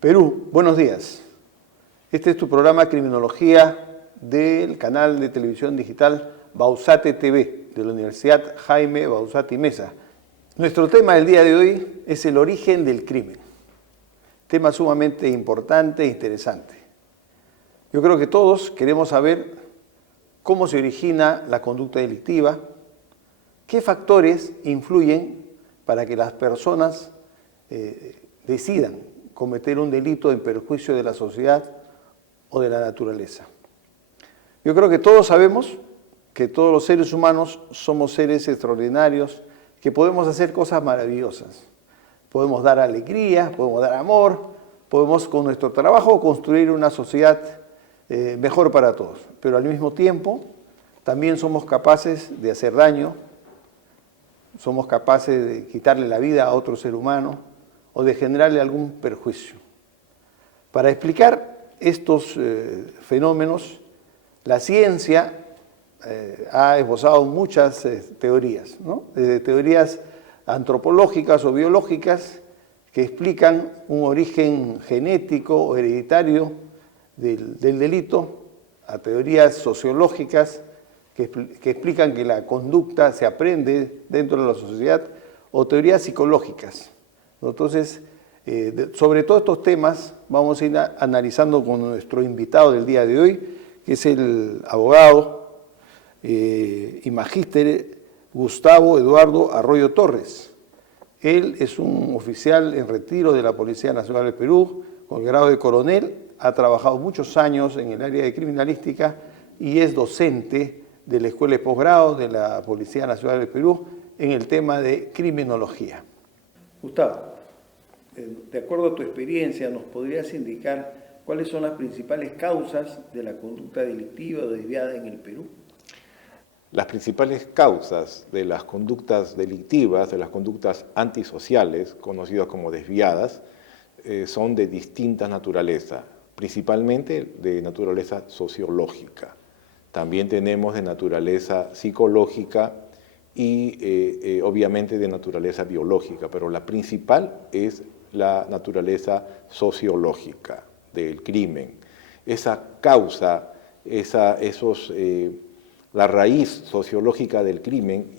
Perú, buenos días. Este es tu programa Criminología del canal de televisión digital Bausate TV, de la Universidad Jaime Bausate y Mesa. Nuestro tema del día de hoy es el origen del crimen. Tema sumamente importante e interesante. Yo creo que todos queremos saber cómo se origina la conducta delictiva, qué factores influyen para que las personas decidan cometer un delito en perjuicio de la sociedad o de la naturaleza. Yo creo que todos sabemos que todos los seres humanos somos seres extraordinarios, que podemos hacer cosas maravillosas. Podemos dar alegría, podemos dar amor, podemos con nuestro trabajo construir una sociedad mejor para todos. Pero al mismo tiempo también somos capaces de hacer daño, somos capaces de quitarle la vida a otro ser humano o de generarle algún perjuicio. Para explicar estos fenómenos, la ciencia ha esbozado muchas teorías, ¿no? Desde teorías antropológicas o biológicas que explican un origen genético o hereditario del delito, a teorías sociológicas que explican que la conducta se aprende dentro de la sociedad, o teorías psicológicas. Entonces, sobre todos estos temas vamos a ir analizando con nuestro invitado del día de hoy, que es el abogado y magíster Gustavo Eduardo Arroyo Torres. Él es un oficial en retiro de la Policía Nacional del Perú, con el grado de coronel, ha trabajado muchos años en el área de criminalística y es docente de la Escuela de Posgrado de la Policía Nacional del Perú en el tema de criminología. Gustavo, de acuerdo a tu experiencia, ¿nos podrías indicar cuáles son las principales causas de la conducta delictiva o desviada en el Perú? Las principales causas de las conductas delictivas, de las conductas antisociales, conocidas como desviadas, son de distinta naturaleza, principalmente de naturaleza sociológica. También tenemos de naturaleza psicológica y obviamente de naturaleza biológica, pero la principal es la naturaleza sociológica del crimen. Esa causa, la raíz sociológica del crimen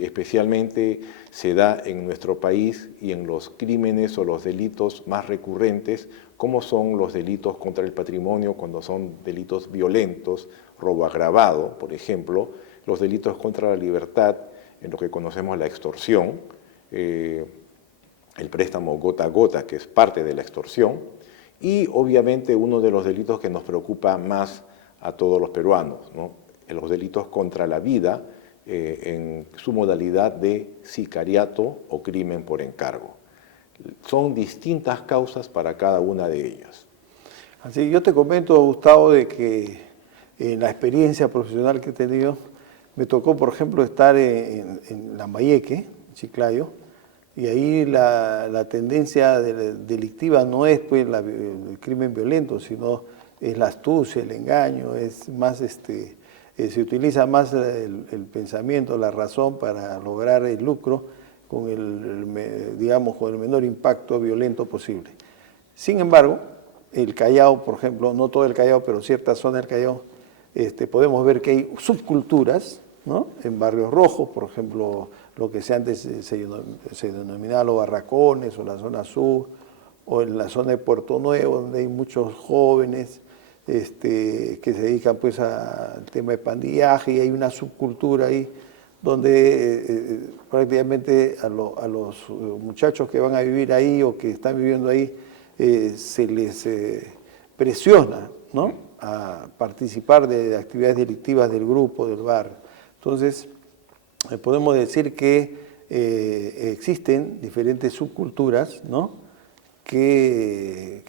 especialmente se da en nuestro país y en los crímenes o los delitos más recurrentes, como son los delitos contra el patrimonio cuando son delitos violentos, robo agravado, por ejemplo, los delitos contra la libertad, en lo que conocemos la extorsión, el préstamo gota a gota, que es parte de la extorsión, y obviamente uno de los delitos que nos preocupa más a todos los peruanos, ¿no? Los delitos contra la vida en su modalidad de sicariato o crimen por encargo. Son distintas causas para cada una de ellas. Así, yo te comento, Gustavo, de que en la experiencia profesional que he tenido, me tocó, por ejemplo, estar en Lambayeque, Chiclayo, y ahí la tendencia delictiva no es pues, el crimen violento, sino es la astucia, el engaño, es más se utiliza más el pensamiento, la razón para lograr el lucro con digamos, con el menor impacto violento posible. Sin embargo, el Callao, por ejemplo, no todo el Callao, pero cierta zona del Callao, podemos ver que hay subculturas, ¿no? En barrios rojos, por ejemplo, lo que antes se denominaba los barracones o la zona sur, o en la zona de Puerto Nuevo, donde hay muchos jóvenes que se dedican pues al tema de pandillaje, y hay una subcultura ahí donde prácticamente a los muchachos que van a vivir ahí o que están viviendo ahí se les presiona, ¿no?, a participar de actividades delictivas del grupo, del barrio. Entonces, podemos decir que existen diferentes subculturas, ¿no?, que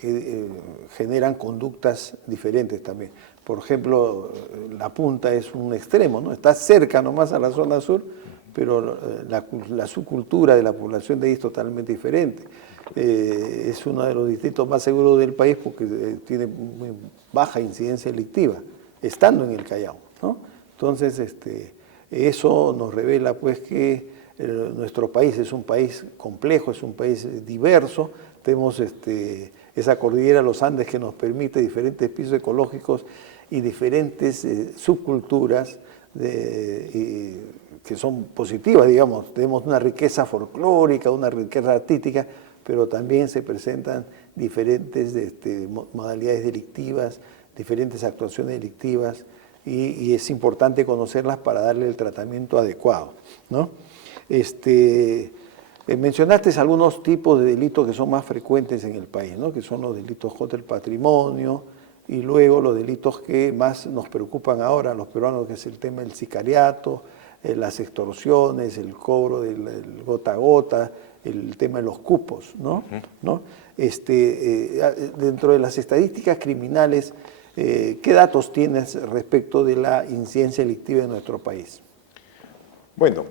generan conductas diferentes también. Por ejemplo, La Punta es un extremo, ¿no? Está cerca nomás a la zona sur, pero la subcultura de la población de ahí es totalmente diferente. Es uno de los distritos más seguros del país porque tiene muy baja incidencia delictiva, estando en el Callao, ¿no? Entonces, eso nos revela pues que nuestro país es un país complejo, es un país diverso. Tenemos esa cordillera de los Andes que nos permite diferentes pisos ecológicos y diferentes subculturas que son positivas, digamos. Tenemos una riqueza folclórica, una riqueza artística, pero también se presentan diferentes modalidades delictivas, diferentes actuaciones delictivas, y es importante conocerlas para darle el tratamiento adecuado, ¿no? Mencionaste algunos tipos de delitos que son más frecuentes en el país, ¿no? Que son los delitos contra el patrimonio y luego los delitos que más nos preocupan ahora a los peruanos, que es el tema del sicariato, las extorsiones, el cobro del gota a gota, el tema de los cupos, ¿no? ¿No? Dentro de las estadísticas criminales, ¿qué datos tienes respecto de la incidencia delictiva en nuestro país? Bueno,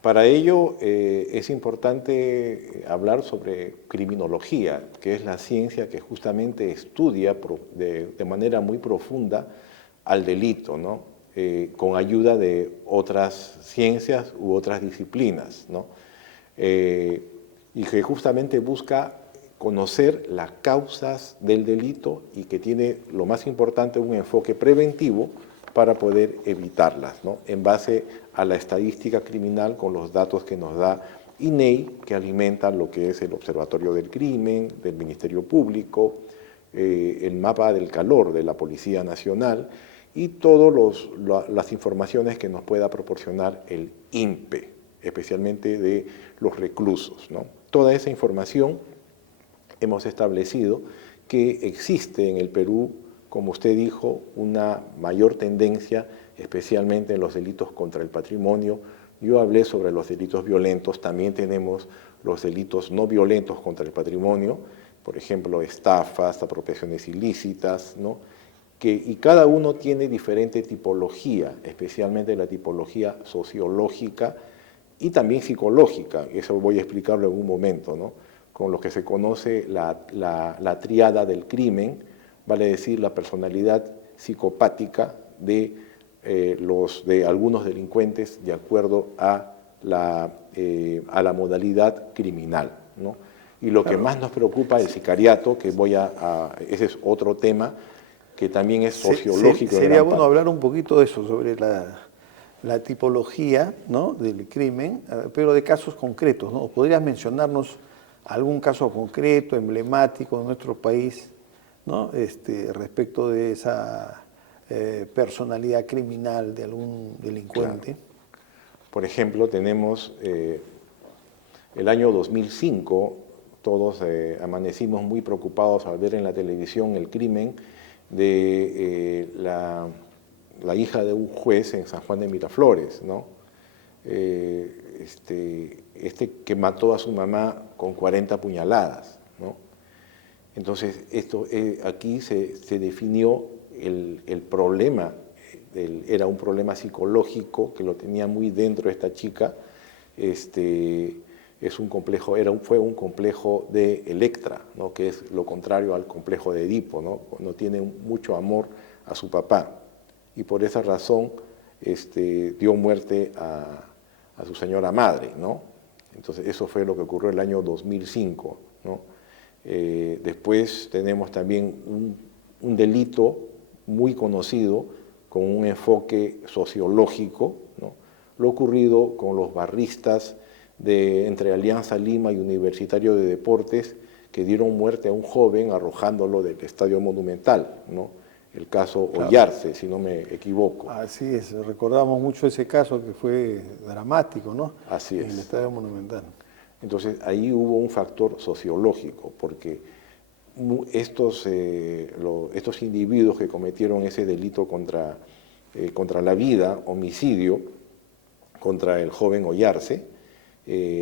para ello es importante hablar sobre criminología, que es la ciencia que justamente estudia de manera muy profunda al delito, ¿no? Con ayuda de otras ciencias u otras disciplinas, ¿no? Y que justamente busca conocer las causas del delito y que tiene, lo más importante, un enfoque preventivo para poder evitarlas, ¿no? En base a la estadística criminal con los datos que nos da INEI, que alimenta lo que es el Observatorio del Crimen, del Ministerio Público, el mapa del calor de la Policía Nacional y todas las informaciones que nos pueda proporcionar el INPE, especialmente de los reclusos, ¿no? Toda esa información hemos establecido que existe en el Perú, como usted dijo, una mayor tendencia, especialmente en los delitos contra el patrimonio. Yo hablé sobre los delitos violentos, también tenemos los delitos no violentos contra el patrimonio, por ejemplo, estafas, apropiaciones ilícitas, ¿no? Y cada uno tiene diferente tipología, especialmente la tipología sociológica y también psicológica, eso voy a explicarlo en un momento, ¿no? Con lo que se conoce la tríada del crimen, vale decir la personalidad psicopática de algunos delincuentes de acuerdo a la modalidad criminal, ¿no? Y lo que más nos preocupa el sicariato, que ese es otro tema que también es sociológico. Sería bueno hablar un poquito de eso, sobre la tipología, ¿no?, del crimen, pero de casos concretos, ¿no? ¿Podrías mencionarnos algún caso concreto, emblemático de nuestro país, ¿no?, respecto de esa personalidad criminal de algún delincuente? Claro. Por ejemplo, tenemos el año 2005, todos amanecimos muy preocupados al ver en la televisión el crimen de la hija de un juez en San Juan de Miraflores, ¿no? Que mató a su mamá con 40 puñaladas, ¿no? Entonces, aquí se definió el problema, era un problema psicológico que lo tenía muy dentro esta chica. Fue un complejo de Electra, ¿no?, que es lo contrario al complejo de Edipo, ¿no? No tiene mucho amor a su papá y por esa razón dio muerte a su señora madre, ¿no? Entonces eso fue lo que ocurrió el año 2005, ¿no? Después tenemos también un delito muy conocido con un enfoque sociológico, ¿no? Lo ocurrido con los barristas entre Alianza Lima y Universitario de Deportes, que dieron muerte a un joven arrojándolo del Estadio Monumental, ¿no? El caso Ollarse, si no me equivoco. Así es, recordamos mucho ese caso que fue dramático, ¿no? Así es. En el Estadio Monumental. Entonces ahí hubo un factor sociológico, porque estos individuos que cometieron ese delito contra la vida, homicidio, contra el joven Ollarse,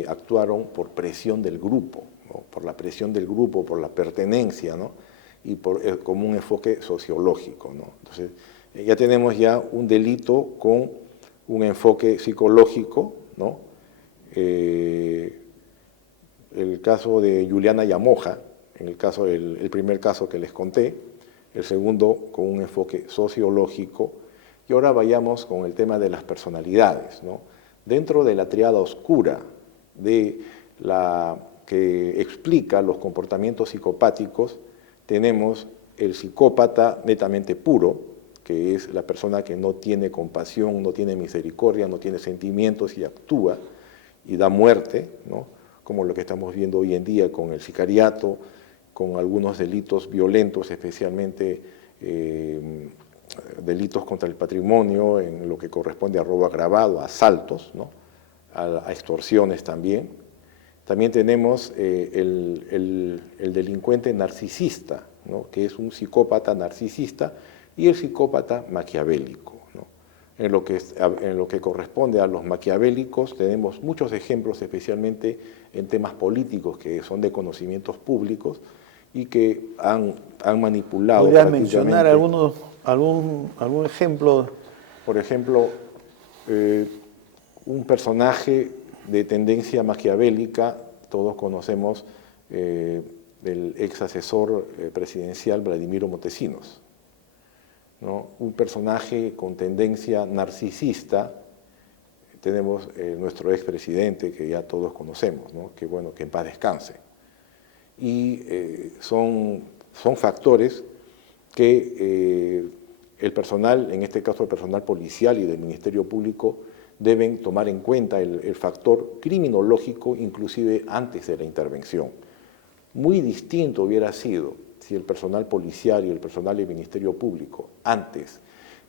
actuaron por presión del grupo, ¿no? Por la presión del grupo, por la pertenencia, ¿no? Y como un enfoque sociológico, ¿no? Entonces, ya tenemos ya un delito con un enfoque psicológico, ¿no? El caso de Juliana Yamoja, el primer caso que les conté, el segundo con un enfoque sociológico, y ahora vayamos con el tema de las personalidades, ¿no? Dentro de la triada oscura de que explica los comportamientos psicopáticos, tenemos el psicópata netamente puro, que es la persona que no tiene compasión, no tiene misericordia, no tiene sentimientos y actúa y da muerte, ¿no? Como lo que estamos viendo hoy en día con el sicariato, con algunos delitos violentos, especialmente delitos contra el patrimonio, en lo que corresponde a robo agravado, a asaltos, ¿no? A extorsiones también. También tenemos el delincuente narcisista, ¿no? Que es un psicópata narcisista, y el psicópata maquiavélico, ¿no? En lo que corresponde a los maquiavélicos tenemos muchos ejemplos, especialmente en temas políticos que son de conocimientos públicos y que han manipulado. ¿Podrías mencionar algún ejemplo? Por ejemplo, un personaje de tendencia maquiavélica, todos conocemos el ex asesor presidencial Vladimiro Montesinos, ¿no? Un personaje con tendencia narcisista, tenemos nuestro expresidente que ya todos conocemos, ¿no? Que bueno, que en paz descanse. Y son factores que el personal, en este caso el personal policial y del Ministerio Público, deben tomar en cuenta el factor criminológico inclusive antes de la intervención. Muy distinto hubiera sido si el personal policial y el personal del Ministerio Público, antes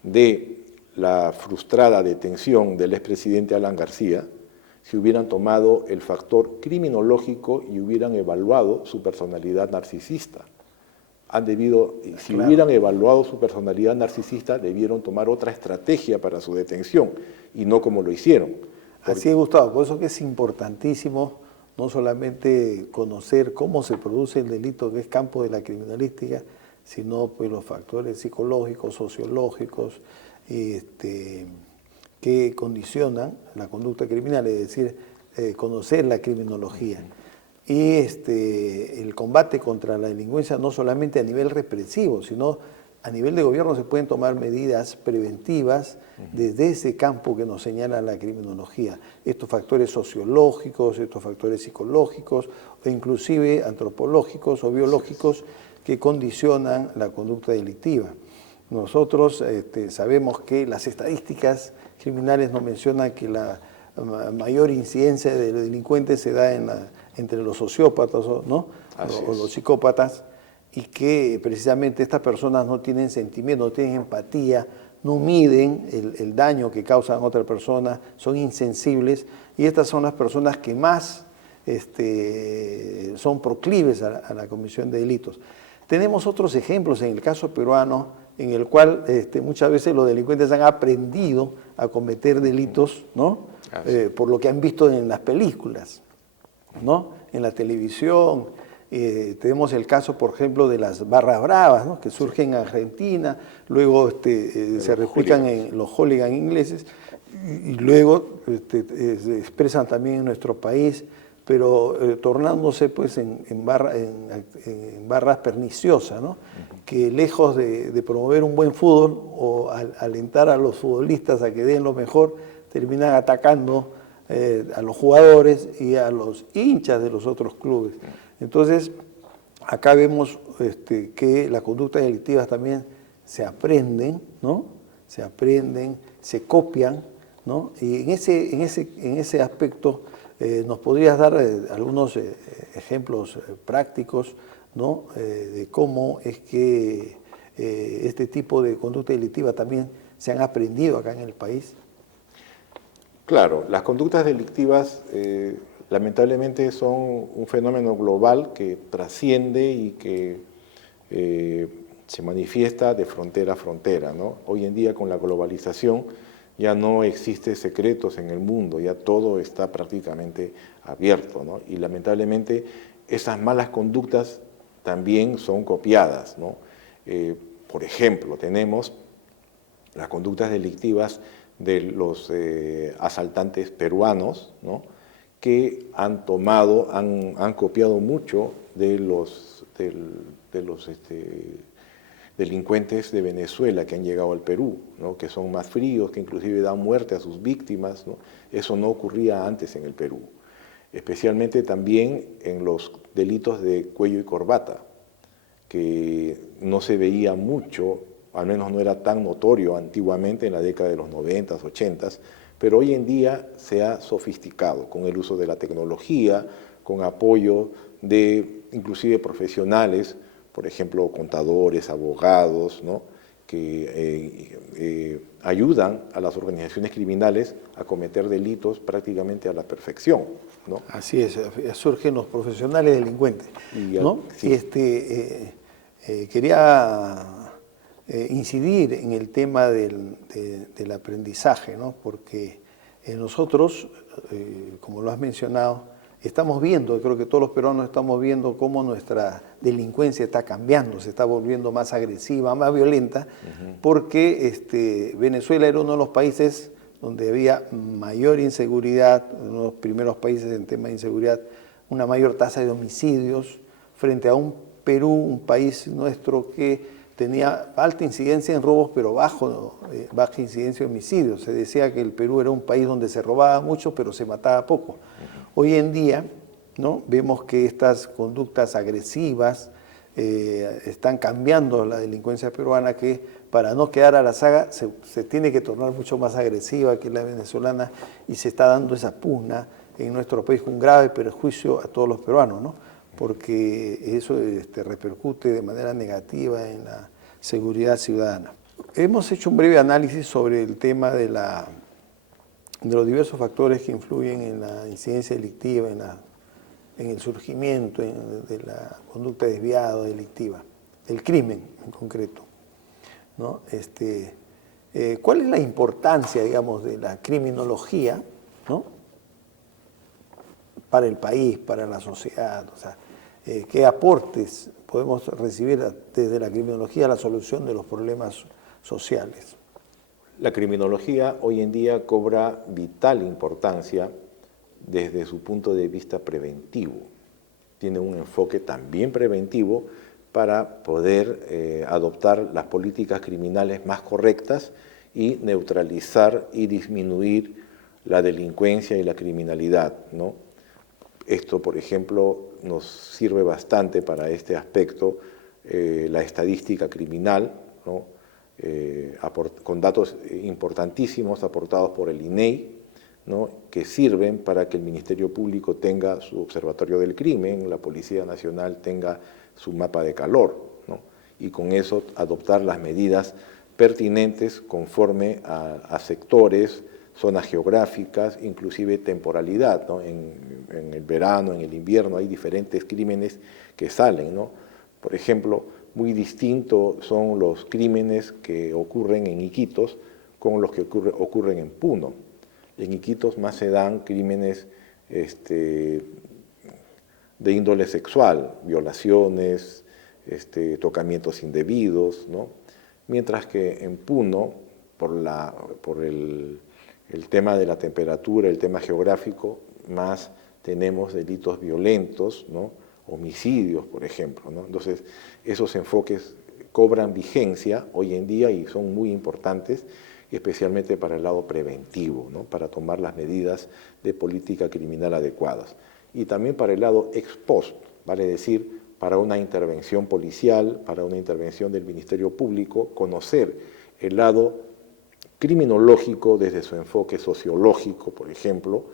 de la frustrada detención del expresidente Alan García, si hubieran tomado el factor criminológico y hubieran evaluado su personalidad narcisista. Si Claro, hubieran evaluado su personalidad narcisista, debieron tomar otra estrategia para su detención, y no como lo hicieron. Así es, Gustavo, por eso que es importantísimo no solamente conocer cómo se produce el delito, que es campo de la criminalística, sino pues los factores psicológicos, sociológicos, que condicionan la conducta criminal, es decir, conocer la criminología. Y el combate contra la delincuencia no solamente a nivel represivo, sino a nivel de gobierno se pueden tomar medidas preventivas desde ese campo que nos señala la criminología. Estos factores sociológicos, estos factores psicológicos, o inclusive antropológicos o biológicos que condicionan la conducta delictiva. Nosotros sabemos que las estadísticas criminales nos mencionan que la mayor incidencia de los delincuentes se da entre los sociópatas, ¿no? o los psicópatas, y que precisamente estas personas no tienen sentimiento, no tienen empatía, no miden el daño que causan a otra persona, son insensibles, y estas son las personas que más son proclives a la comisión de delitos. Tenemos otros ejemplos en el caso peruano, en el cual muchas veces los delincuentes han aprendido a cometer delitos, ¿no? Por lo que han visto en las películas, ¿no? En la televisión. Tenemos el caso, por ejemplo, de las barras bravas, ¿no? Que surgen en Argentina, luego se replican en los hooligans ingleses y luego se expresan también en nuestro país, pero tornándose pues en barras perniciosas, ¿no? Que lejos de promover un buen fútbol o alentar a los futbolistas a que den lo mejor, terminan atacando a los jugadores y a los hinchas de los otros clubes. Entonces, acá vemos que las conductas delictivas también se aprenden, ¿no? Se aprenden, se copian, ¿no? Y en ese aspecto nos podrías dar algunos ejemplos prácticos, ¿no? De cómo es que este tipo de conducta delictiva también se han aprendido acá en el país. Claro, las conductas delictivas lamentablemente son un fenómeno global que trasciende y que se manifiesta de frontera a frontera, ¿no? Hoy en día, con la globalización, ya no existe secretos en el mundo, ya todo está prácticamente abierto, ¿no? Y lamentablemente esas malas conductas también son copiadas, ¿no? Por ejemplo, tenemos las conductas delictivas de los asaltantes peruanos, ¿no? Que han copiado mucho de los delincuentes de Venezuela que han llegado al Perú, ¿no? Que son más fríos, que inclusive dan muerte a sus víctimas, ¿no? Eso no ocurría antes en el Perú. especialmente también en los delitos de cuello y corbata, que no se veía mucho, al menos no era tan notorio antiguamente en la década de los 90s, 80s, pero hoy en día se ha sofisticado con el uso de la tecnología, con apoyo de inclusive profesionales, por ejemplo, contadores, abogados, ¿no?, que ayudan a las organizaciones criminales a cometer delitos prácticamente a la perfección, ¿no? Así es, surgen los profesionales delincuentes, ¿no? Sí. Quería incidir en el tema del aprendizaje, ¿no? Porque nosotros, como lo has mencionado, estamos viendo, creo que todos los peruanos estamos viendo cómo nuestra delincuencia está cambiando, se está volviendo más agresiva, más violenta, porque Venezuela era uno de los países donde había mayor inseguridad, uno de los primeros países en tema de inseguridad, una mayor tasa de homicidios, frente a un Perú, un país nuestro que tenía alta incidencia en robos, pero baja incidencia de homicidios. Se decía que el Perú era un país donde se robaba mucho, pero se mataba poco. Hoy en día, ¿no?, vemos que estas conductas agresivas están cambiando la delincuencia peruana, que para no quedar a la saga se tiene que tornar mucho más agresiva que la venezolana, y se está dando esa pugna en nuestro país con grave perjuicio a todos los peruanos, ¿no?, porque eso repercute de manera negativa en la seguridad ciudadana. Hemos hecho un breve análisis sobre el tema de los diversos factores que influyen en la incidencia delictiva, en el surgimiento de la conducta desviada o delictiva, del crimen en concreto, ¿no? ¿Cuál es la importancia, digamos, de la criminología, ¿no?, para el país, para la sociedad? O sea, ¿qué aportes podemos recibir desde la criminología a la solución de los problemas sociales? La criminología hoy en día cobra vital importancia desde su punto de vista preventivo. Tiene un enfoque también preventivo para poder adoptar las políticas criminales más correctas y neutralizar y disminuir la delincuencia y la criminalidad, ¿no? Esto, por ejemplo, nos sirve bastante para este aspecto, la estadística criminal, ¿no?, con datos importantísimos aportados por el INEI, ¿no?, que sirven para que el Ministerio Público tenga su observatorio del crimen, la Policía Nacional tenga su mapa de calor, ¿no?, y con eso adoptar las medidas pertinentes conforme a sectores, zonas geográficas, inclusive temporalidad, ¿no? En el verano, en el invierno, hay diferentes crímenes que salen, ¿no? Por ejemplo, muy distintos son los crímenes que ocurren en Iquitos con los que ocurren en Puno. En Iquitos más se dan crímenes de índole sexual, violaciones, tocamientos indebidos, ¿no? Mientras que en Puno, por el tema de la temperatura, el tema geográfico, más tenemos delitos violentos, ¿no?, homicidios, por ejemplo, ¿no? Entonces, esos enfoques cobran vigencia hoy en día y son muy importantes, especialmente para el lado preventivo, ¿no?, para tomar las medidas de política criminal adecuadas. Y también para el lado ex post, vale decir, para una intervención policial, para una intervención del Ministerio Público, conocer el lado criminológico desde su enfoque sociológico, por ejemplo,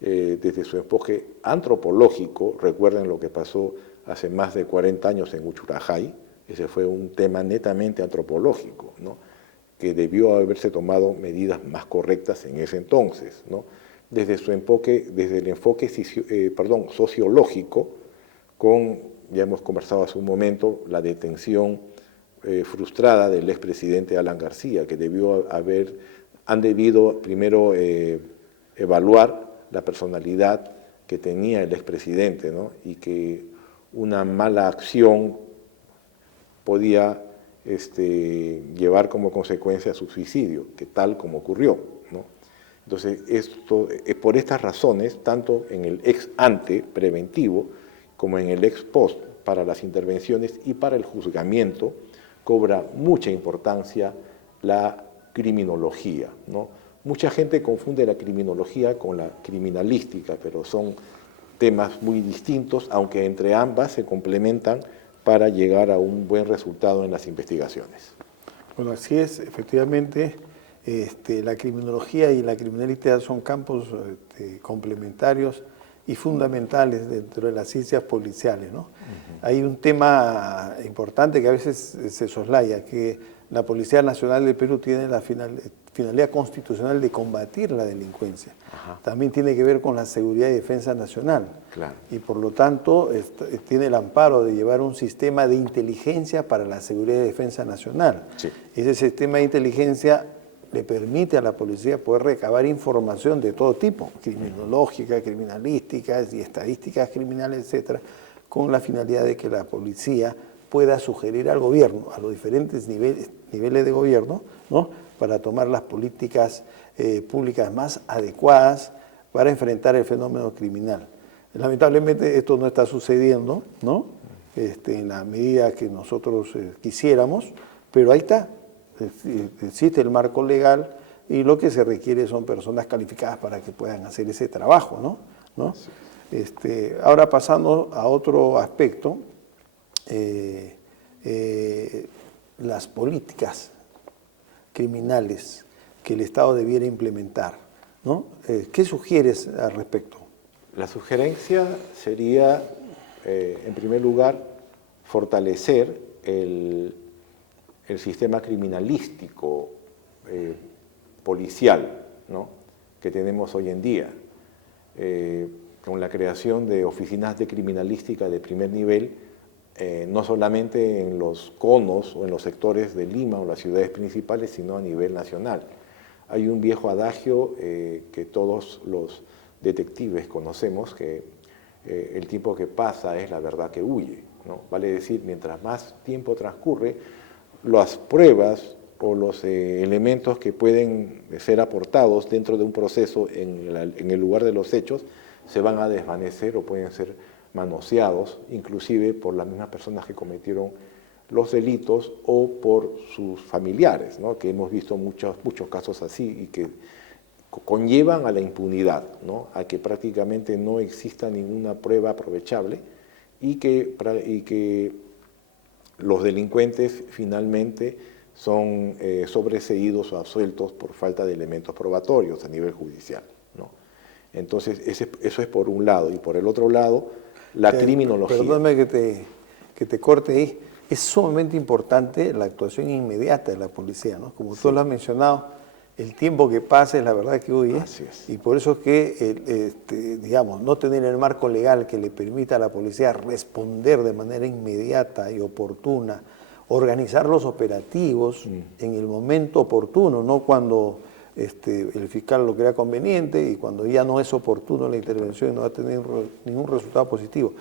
desde su enfoque antropológico. Recuerden lo que pasó hace más de 40 años en Uchurajay. Ese fue un tema netamente antropológico, ¿no?, que debió haberse tomado medidas más correctas en ese entonces, ¿no? Desde el enfoque sociológico, ya hemos conversado hace un momento, la detención frustrada del expresidente Alan García, que han debido primero evaluar la personalidad que tenía el expresidente, ¿no?, y que una mala acción podía llevar como consecuencia su suicidio, que tal como ocurrió, ¿no? Entonces, por estas razones, tanto en el ex ante preventivo como en el ex post para las intervenciones y para el juzgamiento, cobra mucha importancia la criminología, ¿no? Mucha gente confunde la criminología con la criminalística, pero son temas muy distintos, aunque entre ambas se complementan para llegar a un buen resultado en las investigaciones. Bueno, así es, efectivamente, la criminología y la criminalística son campos complementarios y fundamentales dentro de las ciencias policiales, ¿no? Hay un tema importante que a veces se soslaya, que la Policía Nacional del Perú tiene la finalidad constitucional de combatir la delincuencia. Ajá. También tiene que ver con la seguridad y defensa nacional. Claro. Y por lo tanto tiene el amparo de llevar un sistema de inteligencia para la seguridad y defensa nacional. Sí. Ese sistema de inteligencia le permite a la policía poder recabar información de todo tipo, criminológica, criminalística y estadísticas criminales, etcétera, con la finalidad de que la policía pueda sugerir al gobierno, a los diferentes niveles de gobierno, ¿no?, para tomar las políticas públicas más adecuadas para enfrentar el fenómeno criminal. Lamentablemente esto no está sucediendo, ¿no?, en la medida que nosotros quisiéramos, pero ahí está. Existe el marco legal y lo que se requiere son personas calificadas para que puedan hacer ese trabajo, ¿no? Ahora pasando a otro aspecto, las políticas criminales que el Estado debiera implementar, ¿no? ¿Qué sugieres al respecto? La sugerencia sería, en primer lugar, fortalecer el sistema criminalístico policial, ¿no?, que tenemos hoy en día, con la creación de oficinas de criminalística de primer nivel, no solamente en los conos o en los sectores de Lima o las ciudades principales, sino a nivel nacional. Hay un viejo adagio que todos los detectives conocemos, que el tiempo que pasa es la verdad que huye, ¿no? Vale decir, mientras más tiempo transcurre, las pruebas o los elementos que pueden ser aportados dentro de un proceso en el lugar de los hechos se van a desvanecer o pueden ser manoseados, inclusive por las mismas personas que cometieron los delitos o por sus familiares, ¿no?, que hemos visto muchos casos así y que conllevan a la impunidad, ¿no?, a que prácticamente no exista ninguna prueba aprovechable y que los delincuentes finalmente son sobreseídos o absueltos por falta de elementos probatorios a nivel judicial, ¿no? Entonces, eso es por un lado. Y por el otro lado, la criminología. Perdóname que te corte ahí. Es sumamente importante la actuación inmediata de la policía, ¿no? Como tú lo has mencionado, el tiempo que pasa es la verdad que huye. Así es. Y por eso es que, digamos, no tener el marco legal que le permita a la policía responder de manera inmediata y oportuna, organizar los operativos en el momento oportuno, no cuando el fiscal lo crea conveniente y cuando ya no es oportuno la intervención y no va a tener ningún resultado positivo.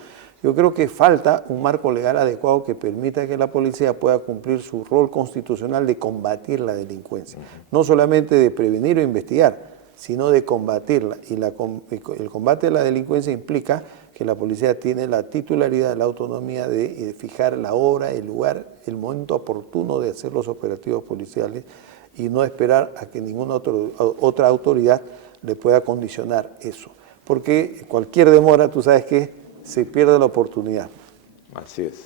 Yo creo que falta un marco legal adecuado que permita que la policía pueda cumplir su rol constitucional de combatir la delincuencia. No solamente de prevenir o investigar, sino de combatirla. Y el combate de la delincuencia implica que la policía tiene la titularidad, la autonomía de fijar la hora, el lugar, el momento oportuno de hacer los operativos policiales y no esperar a que ninguna otra autoridad le pueda condicionar eso. Porque cualquier demora, tú sabes que se pierde la oportunidad. Así es.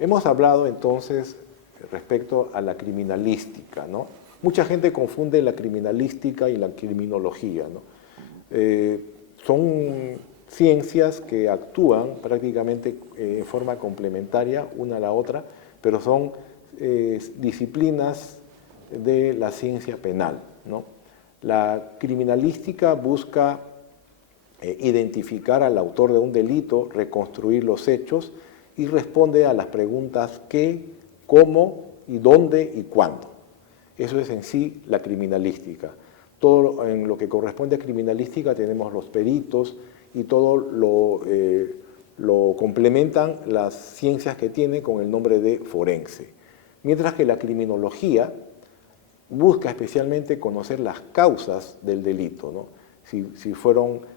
Hemos hablado entonces respecto a la criminalística, ¿no? Mucha gente confunde la criminalística y la criminología, ¿no? Son ciencias que actúan prácticamente en forma complementaria una a la otra, pero son disciplinas de la ciencia penal, ¿no? La criminalística busca identificar al autor de un delito, reconstruir los hechos y responde a las preguntas qué, cómo y dónde y cuándo. Eso es en sí la criminalística. Todo en lo que corresponde a criminalística tenemos los peritos y todo lo complementan las ciencias que tiene con el nombre de forense. Mientras que la criminología busca especialmente conocer las causas del delito, ¿no? Si fueron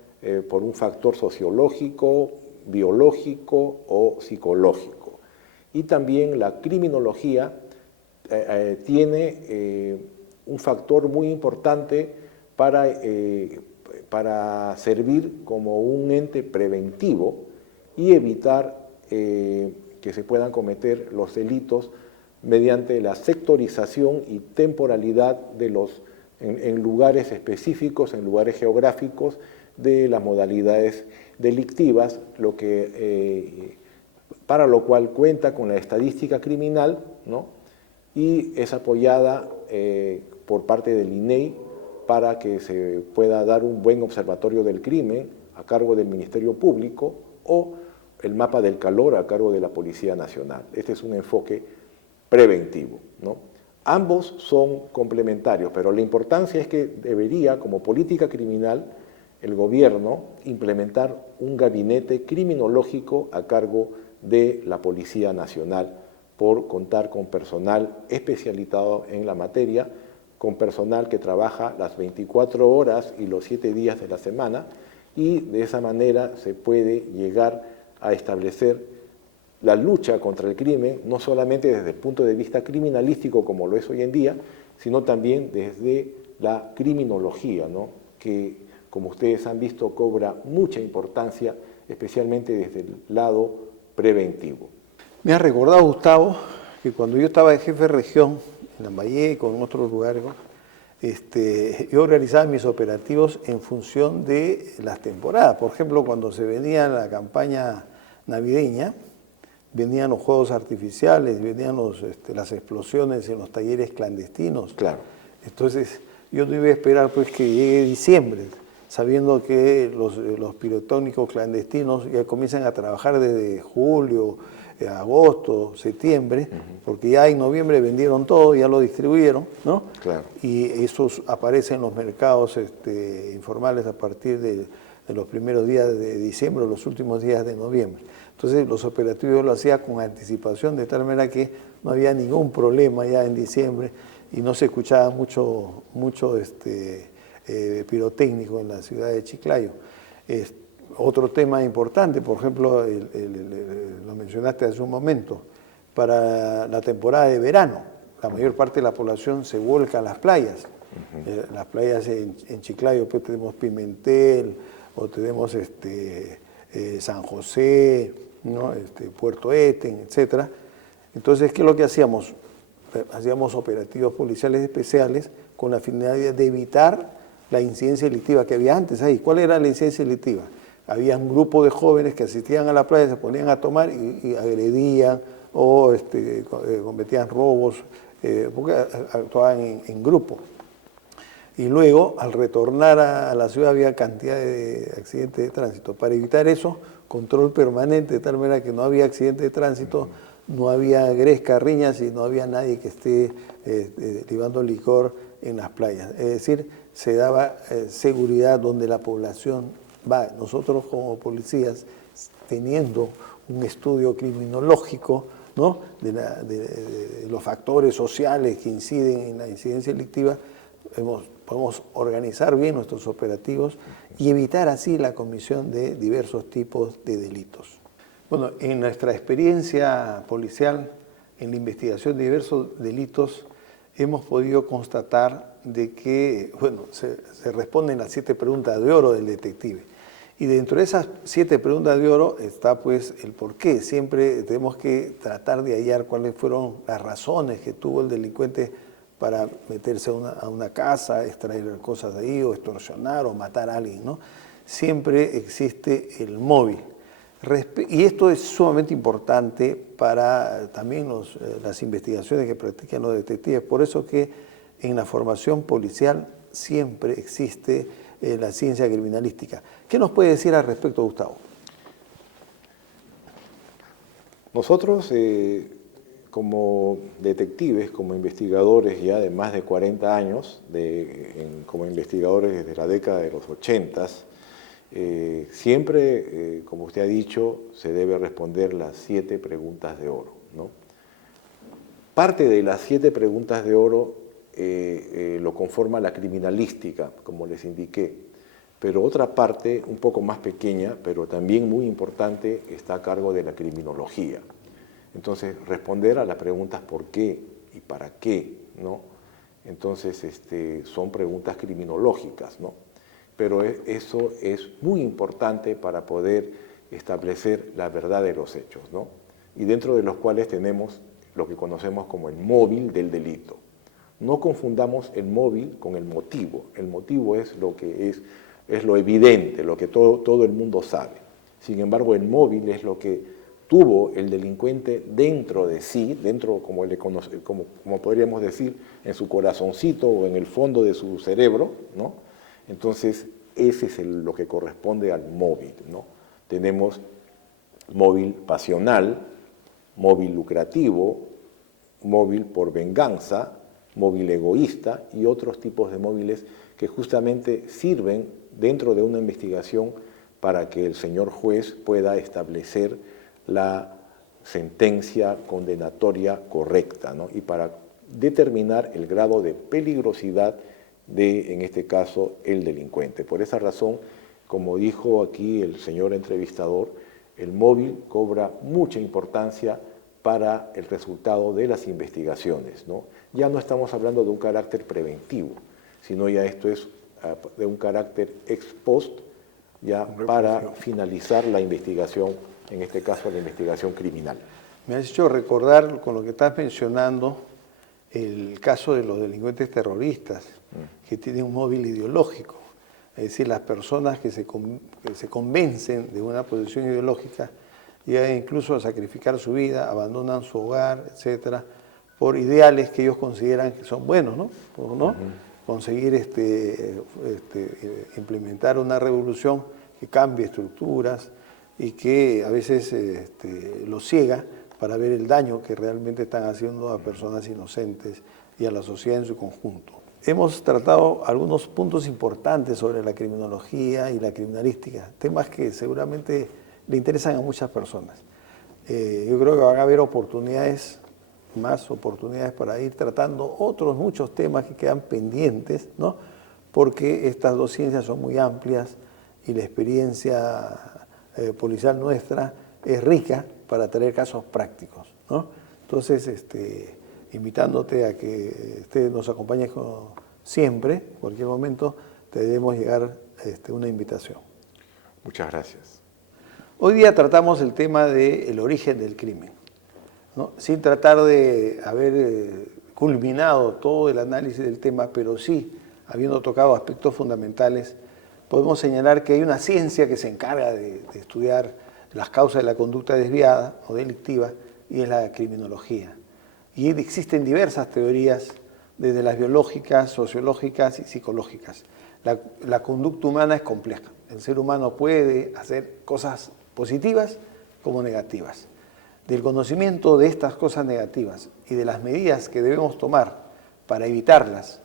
por un factor sociológico, biológico o psicológico. Y también la criminología tiene un factor muy importante para para servir como un ente preventivo y evitar que se puedan cometer los delitos mediante la sectorización y temporalidad de en lugares específicos, en lugares geográficos de las modalidades delictivas, para lo cual cuenta con la estadística criminal, ¿no? Y es apoyada por parte del INEI para que se pueda dar un buen observatorio del crimen a cargo del Ministerio Público o el mapa del calor a cargo de la Policía Nacional. Este es un enfoque preventivo, ¿no? Ambos son complementarios, pero la importancia es que debería, como política criminal, el gobierno implementar un gabinete criminológico a cargo de la Policía Nacional por contar con personal especializado en la materia, con personal que trabaja las 24 horas y los 7 días de la semana, y de esa manera se puede llegar a establecer la lucha contra el crimen, no solamente desde el punto de vista criminalístico como lo es hoy en día, sino también desde la criminología, ¿no? Que, como ustedes han visto, cobra mucha importancia, especialmente desde el lado preventivo. Me ha recordado, Gustavo, que cuando yo estaba de jefe de región, en Lambayeque, con otros lugares, yo organizaba mis operativos en función de las temporadas. Por ejemplo, cuando se venía la campaña navideña, venían los juegos artificiales, venían las explosiones en los talleres clandestinos. Claro. Entonces, yo no iba a esperar pues, que llegue diciembre, sabiendo que los pirotécnicos clandestinos ya comienzan a trabajar desde julio, agosto, septiembre, porque ya en noviembre vendieron todo, ya lo distribuyeron, ¿no? Claro. Y eso aparece en los mercados informales a partir de los primeros días de diciembre o los últimos días de noviembre. Entonces los operativos yo lo hacía con anticipación, de tal manera que no había ningún problema ya en diciembre y no se escuchaba mucho pirotécnico en la ciudad de Chiclayo. Otro tema importante, por ejemplo, lo mencionaste hace un momento, para la temporada de verano, la mayor parte de la población se vuelca a las playas. Las playas en Chiclayo, pues tenemos Pimentel, o tenemos San José, ¿no? Puerto Eten, etc. Entonces, ¿qué es lo que hacíamos? Hacíamos operativos policiales especiales con la finalidad de evitar la incidencia delictiva que había antes ahí. ¿Cuál era la incidencia delictiva? Había un grupo de jóvenes que asistían a la playa, se ponían a tomar y agredían o cometían robos, porque actuaban en grupo. Y luego, al retornar a la ciudad, había cantidad de accidentes de tránsito. Para evitar eso, control permanente, de tal manera que no había accidentes de tránsito, no había gresca, riñas y no había nadie que esté llevando licor en las playas. Es decir, se daba seguridad donde la población va. Nosotros como policías, teniendo un estudio criminológico, ¿no? de los factores sociales que inciden en la incidencia delictiva, podemos organizar bien nuestros operativos y evitar así la comisión de diversos tipos de delitos. Bueno, en nuestra experiencia policial, en la investigación de diversos delitos, hemos podido constatar de que, se responden las 7 preguntas de oro del detective. Y dentro de esas 7 preguntas de oro está pues el por qué. Siempre tenemos que tratar de hallar cuáles fueron las razones que tuvo el delincuente para meterse a una casa, extraer cosas de ahí, o extorsionar, o matar a alguien, ¿no? Siempre existe el móvil. Y esto es sumamente importante para también las investigaciones que practican los detectives. Por eso que en la formación policial siempre existe la ciencia criminalística. ¿Qué nos puede decir al respecto, Gustavo? Nosotros, como detectives, como investigadores ya de más de 40 años, como investigadores desde la década de los 80, siempre, como usted ha dicho, se debe responder las 7 preguntas de oro, ¿no? Parte de las 7 preguntas de oro lo conforma la criminalística, como les indiqué, pero otra parte, un poco más pequeña, pero también muy importante, está a cargo de la criminología. Entonces, responder a las preguntas por qué y para qué, ¿no? Entonces, son preguntas criminológicas, ¿no? pero eso es muy importante para poder establecer la verdad de los hechos, ¿no? Y dentro de los cuales tenemos lo que conocemos como el móvil del delito. No confundamos el móvil con el motivo. El motivo es lo que es lo evidente, lo que todo el mundo sabe. Sin embargo, el móvil es lo que tuvo el delincuente dentro de sí, dentro, como podríamos decir, en su corazoncito o en el fondo de su cerebro, ¿no? Entonces, ese es lo que corresponde al móvil, ¿no? Tenemos móvil pasional, móvil lucrativo, móvil por venganza, móvil egoísta y otros tipos de móviles que justamente sirven dentro de una investigación para que el señor juez pueda establecer la sentencia condenatoria correcta, ¿no? Y para determinar el grado de peligrosidad de, en este caso, el delincuente. Por esa razón, como dijo aquí el señor entrevistador, el móvil cobra mucha importancia para el resultado de las investigaciones, ¿no? Ya no estamos hablando de un carácter preventivo, sino ya esto es de un carácter ex post, ya para finalizar la investigación, en este caso la investigación criminal. Me has hecho recordar, con lo que estás mencionando, el caso de los delincuentes terroristas, que tienen un móvil ideológico. Es decir, las personas que se convencen de una posición ideológica llegan incluso a sacrificar su vida, abandonan su hogar, etcétera, por ideales que ellos consideran que son buenos, ¿no? Conseguir implementar una revolución que cambie estructuras y que a veces los ciega para ver el daño que realmente están haciendo a personas inocentes y a la sociedad en su conjunto. Hemos tratado algunos puntos importantes sobre la criminología y la criminalística, temas que seguramente le interesan a muchas personas. Yo creo que van a haber más oportunidades para ir tratando otros muchos temas que quedan pendientes, ¿no? Porque estas dos ciencias son muy amplias y la experiencia policial nuestra es rica para traer casos prácticos, ¿no? Entonces, invitándote a que nos acompañes siempre, en cualquier momento, te debemos llegar una invitación. Muchas gracias. Hoy día tratamos el tema del origen del crimen, ¿no? Sin tratar de haber culminado todo el análisis del tema, pero sí, habiendo tocado aspectos fundamentales, podemos señalar que hay una ciencia que se encarga de estudiar las causas de la conducta desviada o delictiva, y es la criminología. Y existen diversas teorías, desde las biológicas, sociológicas y psicológicas. La conducta humana es compleja. El ser humano puede hacer cosas positivas como negativas. Del conocimiento de estas cosas negativas y de las medidas que debemos tomar para evitarlas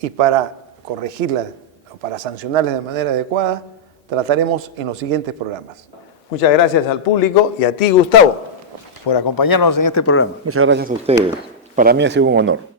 y para corregirlas o para sancionarlas de manera adecuada, trataremos en los siguientes programas. Muchas gracias al público y a ti, Gustavo, por acompañarnos en este programa. Muchas gracias a ustedes. Para mí ha sido un honor.